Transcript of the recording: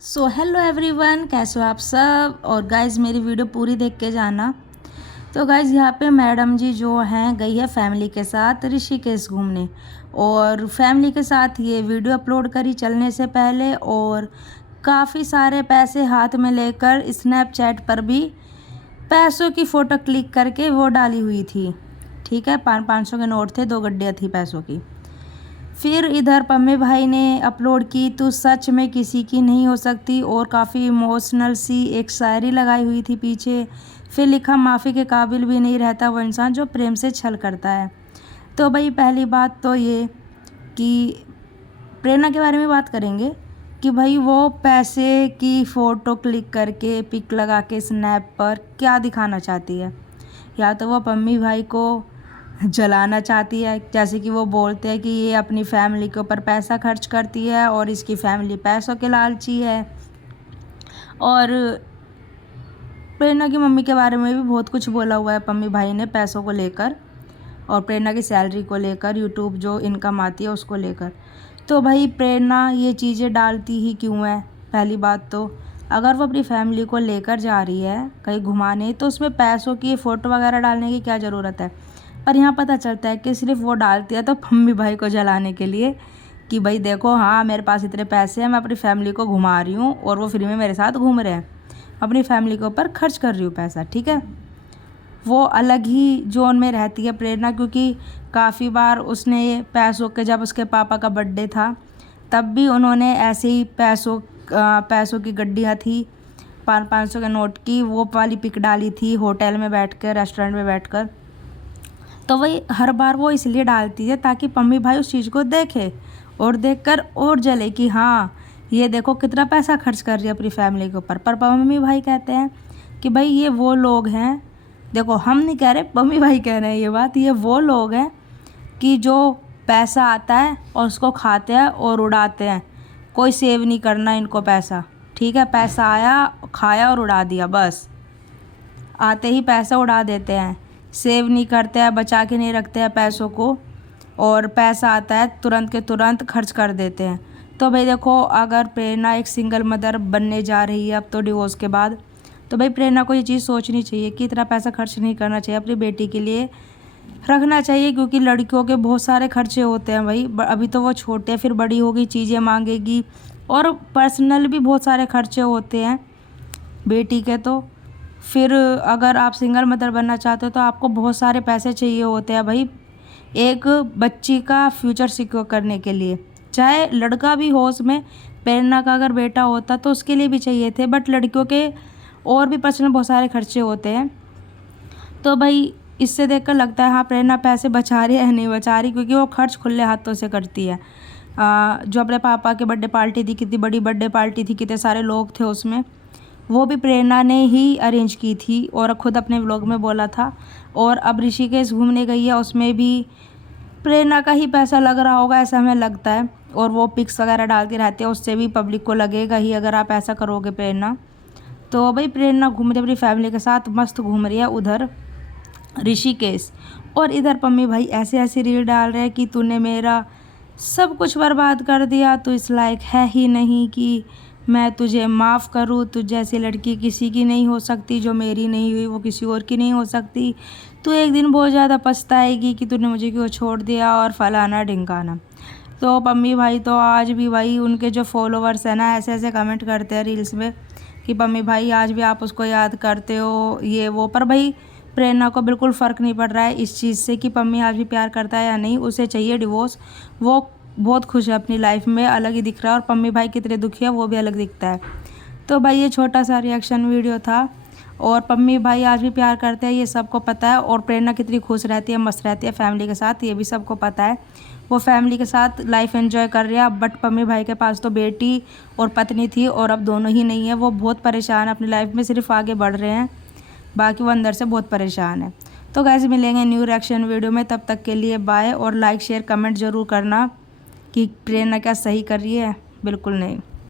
So hello everyone, कैसे हो आप सब। और गाइज़ मेरी वीडियो पूरी देख के जाना। तो गाइज़ यहाँ पे मैडम जी जो हैं गई है फैमिली के साथ ऋषिकेश घूमने, और फैमिली के साथ ये वीडियो अपलोड करी चलने से पहले, और काफ़ी सारे पैसे हाथ में लेकर स्नैपचैट पर भी पैसों की फ़ोटो क्लिक करके वो डाली हुई थी। ठीक है, 500 के नोट थे, 2 गड्डियाँ थी पैसों की। फिर इधर पम्मे भाई ने अपलोड की तू सच में किसी की नहीं हो सकती, और काफ़ी इमोशनल सी एक शायरी लगाई हुई थी पीछे। फिर लिखा माफ़ी के काबिल भी नहीं रहता वो इंसान जो प्रेम से छल करता है। तो भाई पहली बात तो ये कि प्रेरणा के बारे में बात करेंगे कि भाई वो पैसे की फ़ोटो क्लिक करके पिक लगा के स्नैप पर क्या दिखाना चाहती है। या तो वो पम्मी भाई को जलाना चाहती है, जैसे कि वो बोलते हैं कि ये अपनी फैमिली के ऊपर पैसा खर्च करती है और इसकी फैमिली पैसों के लालची है। और प्रेरणा की मम्मी के बारे में भी बहुत कुछ बोला हुआ है पम्मी भाई ने पैसों को लेकर, और प्रेरणा की सैलरी को लेकर, यूट्यूब जो इनकम आती है उसको लेकर। तो भाई प्रेरणा ये चीज़ें डालती ही क्यों है। पहली बात तो अगर वो अपनी फैमिली को लेकर जा रही है कहीं घुमाने, तो उसमें पैसों की फ़ोटो वगैरह डालने की क्या ज़रूरत है। पर यहाँ पता चलता है कि सिर्फ वो डालती है तो मम्मी भाई को जलाने के लिए, कि भाई देखो हाँ मेरे पास इतने पैसे हैं, मैं अपनी फैमिली को घुमा रही हूँ और वो फ्री में मेरे साथ घूम रहे हैं, अपनी फैमिली के ऊपर खर्च कर रही हूँ पैसा। ठीक है, वो अलग ही जोन में रहती है प्रेरणा, क्योंकि काफ़ी बार उसने ये पैसों के, जब उसके पापा का बर्थडे था तब भी उन्होंने ऐसे ही पैसों की गड्डियाँ थी 500 के नोट की, वो वाली पिक डाली थी होटल में बैठकर, रेस्टोरेंट में बैठकर। तो वही हर बार वो इसलिए डालती है ताकि पम्मी भाई उस चीज़ को देखे और देखकर और जले कि हाँ ये देखो कितना पैसा खर्च कर रही है अपनी फैमिली के ऊपर। पर पम्मी भाई कहते हैं कि भाई ये वो लोग हैं, देखो हम नहीं कह रहे, पम्मी भाई कह रहे हैं ये बात, ये वो लोग हैं कि जो पैसा आता है और उसको खाते हैं और उड़ाते हैं, कोई सेव नहीं करना इनको पैसा। ठीक है, पैसा आया, खाया और उड़ा दिया, बस आते ही पैसा उड़ा देते हैं, सेव नहीं करते हैं, बचा के नहीं रखते हैं पैसों को, और पैसा आता है तुरंत के तुरंत खर्च कर देते हैं। तो भाई देखो अगर प्रेरणा एक सिंगल मदर बनने जा रही है अब तो डिवोर्स के बाद, तो भाई प्रेरणा को ये चीज़ सोचनी चाहिए कि इतना पैसा खर्च नहीं करना चाहिए, अपनी बेटी के लिए रखना चाहिए, क्योंकि लड़कियों के बहुत सारे खर्चे होते हैं भाई। अभी तो वो छोटे, फिर बड़ी होगी चीज़ें मांगेगी, और पर्सनल भी बहुत सारे खर्चे होते हैं बेटी के। तो फिर अगर आप सिंगल मदर बनना चाहते हो तो आपको बहुत सारे पैसे चाहिए होते हैं भाई, एक बच्ची का फ्यूचर सिक्योर करने के लिए। चाहे लड़का भी हो उसमें, प्रेरणा का अगर बेटा होता तो उसके लिए भी चाहिए थे, बट लड़कियों के और भी पर्सनल बहुत सारे खर्चे होते हैं। तो भाई इससे देखकर लगता है हाँ प्रेरणा पैसे बचा रही है या नहीं बचा रही, क्योंकि वो खर्च खुले हाथों से करती है। जो अपने पापा के बर्थडे पार्टी थी, कितनी बड़ी बर्थडे पार्टी थी, कितने सारे लोग थे उसमें, वो भी प्रेरणा ने ही अरेंज की थी और खुद अपने व्लॉग में बोला था। और अब ऋषिकेश घूमने गई है, उसमें भी प्रेरणा का ही पैसा लग रहा होगा ऐसा हमें लगता है, और वो पिक्स वगैरह डालती रहती है, उससे भी पब्लिक को लगेगा ही अगर आप ऐसा करोगे प्रेरणा। तो भाई प्रेरणा घूम रही अपनी फैमिली के साथ, मस्त घूम रही है उधर ऋषिकेश, और इधर पम्मी भाई ऐसे ऐसे रील डाल रहे हैं कि तूने मेरा सब कुछ बर्बाद कर दिया, तू इस लायक है ही नहीं कि मैं तुझे माफ़ करूँ, तुझ जैसी लड़की किसी की नहीं हो सकती, जो मेरी नहीं हुई वो किसी और की नहीं हो सकती, तू एक दिन बहुत ज़्यादा पछताएगी कि तूने मुझे क्यों छोड़ दिया, और फलाना ढिंकाना। तो पम्मी भाई तो आज भी भाई उनके जो फॉलोवर्स हैं ना ऐसे ऐसे कमेंट करते हैं रील्स में कि पम्मी भाई आज भी आप उसको याद करते हो ये वो। पर भाई प्रेरणा को बिल्कुल फ़र्क नहीं पड़ रहा है इस चीज़ से कि पम्मी आज भी प्यार करता है या नहीं, उसे चाहिए डिवोर्स। वो बहुत खुश है अपनी लाइफ में, अलग ही दिख रहा है, और पम्मी भाई कितने दुखी है वो भी अलग दिखता है। तो भाई ये छोटा सा रिएक्शन वीडियो था, और पम्मी भाई आज भी प्यार करते हैं ये सबको पता है, और प्रेरणा कितनी खुश रहती है, मस्त रहती है फैमिली के साथ, ये भी सबको पता है। वो फैमिली के साथ लाइफ एंजॉय कर रही है। बट पम्मी भाई के पास तो बेटी और पत्नी थी और अब दोनों ही नहीं है, वो बहुत परेशान है अपनी लाइफ में, सिर्फ आगे बढ़ रहे हैं, बाकी वो अंदर से बहुत परेशान है। तो गाइस मिलेंगे न्यू रिएक्शन वीडियो में, तब तक के लिए बाय, और लाइक शेयर कमेंट ज़रूर करना कि प्रेरणा क्या सही कर रही है, बिल्कुल नहीं।